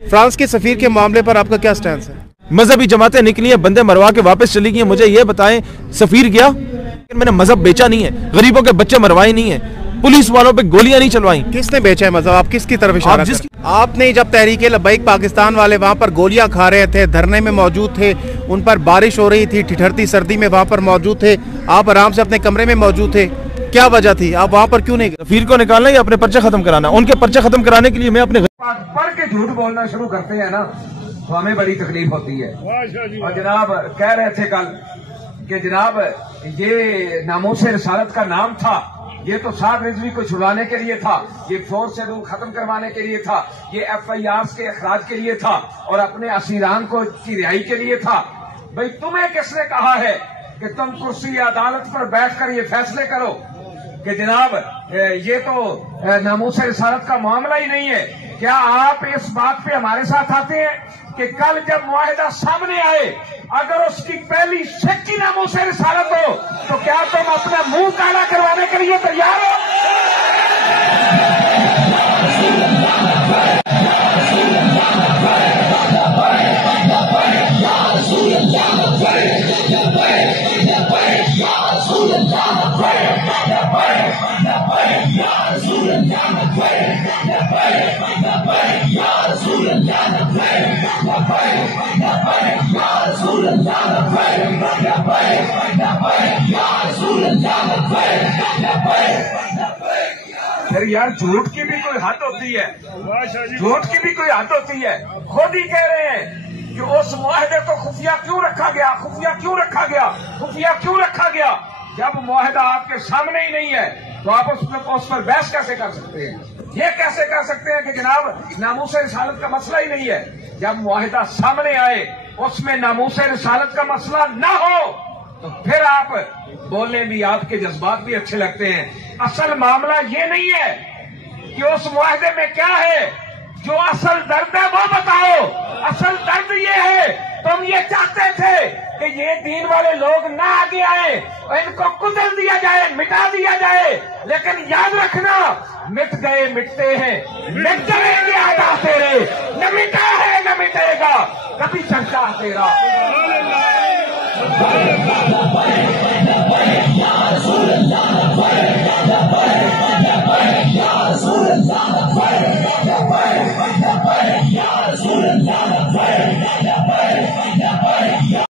France کے سفیر کے معاملے پر آپ کا کیا سٹینس ہے؟ مذہبی جماعتیں نکلی ہیں، بندے مروا کے واپس چلی گئی ہیں، مجھے یہ بتائیں سفیر گیا میں نے مذہب بیچا نہیں ہے، غریبوں کے بچے مروائے نہیں ہیں، پولیس والوں پہ گولیاں نہیں چلوائیں۔ کس نے بیچا ہے مذہب؟ آپ کس کی طرف اشارہ کر؟ آپ نے جب تحریک لبیک پاکستان والے وہاں پر گولیاں کھا رہے تھے، دھرنے میں موجود تھے، ان پر بارش ہو رہی تھی، ٹھٹھرتی سردی میں وہاں پر موجود تھے، آپ آرام سے اپنے کمرے میں موجود تھے، کیا وجہ تھی؟ آپ وہاں پر کیوں نہیں گئے؟ سفیر کو نکالنا یا اپنے پرچے ختم کرانا؟ ان کے پرچے ختم کرانے کے لیے میں اپنے پڑھ کے جھوٹ بولنا شروع کرتے ہیں نا تو ہمیں بڑی تکلیف ہوتی ہے۔ اور جناب کہہ رہے تھے کل کہ جناب یہ ناموس رسالت کا نام تھا، یہ تو سعد رضوی کو چھڑانے کے لیے تھا، یہ فورس سے رول ختم کروانے کے لیے تھا، یہ ایف آئی آرز کے اخراج کے لیے تھا اور اپنے اسیران کی رہائی کے لیے تھا۔ بھئی تمہیں کس نے کہا ہے کہ تم کرسی عدالت پر بیٹھ کر یہ فیصلے کرو کہ جناب یہ تو ناموس رسالت کا معاملہ ہی نہیں ہے؟ کیا آپ اس بات پہ ہمارے ساتھ آتے ہیں کہ کل جب معاہدہ سامنے آئے اگر اس کی پہلی شک کی ناموس رسالت ہو تو کیا تم اپنا منہ کالا کروانے کے لیے تیار ہو؟ پھر یار جھوٹ کی بھی کوئی حد ہوتی ہے، جھوٹ کی بھی کوئی حد ہوتی ہے۔ خود ہی کہہ رہے ہیں کہ اس معاہدے کو خفیہ کیوں رکھا گیا، خفیہ کیوں رکھا گیا، خفیہ کیوں رکھا گیا؟ جب معاہدہ آپ کے سامنے ہی نہیں ہے تو آپ اس پر بحث کیسے کر سکتے ہیں؟ یہ کیسے کر سکتے ہیں کہ جناب ناموس رسالت کا مسئلہ ہی نہیں ہے؟ جب معاہدہ سامنے آئے اس میں ناموس رسالت کا مسئلہ نہ ہو تو پھر آپ بولنے بھی، آپ کے جذبات بھی اچھے لگتے ہیں۔ اصل معاملہ یہ نہیں ہے کہ اس معاہدے میں کیا ہے، جو اصل درد ہے وہ بتاؤ۔ اصل درد یہ ہے تم یہ چاہتے تھے کہ یہ دین والے لوگ نہ آگے آئے، ان کو کچل دیا جائے، مٹا دیا جائے، لیکن یاد رکھنا مٹ گئے مٹتے ہیں، مٹ جائیں گے آدھا تیرے، نہ مٹا ہے نہ مٹے گا کبھی چرچا تیرا۔ یا رسول اللہ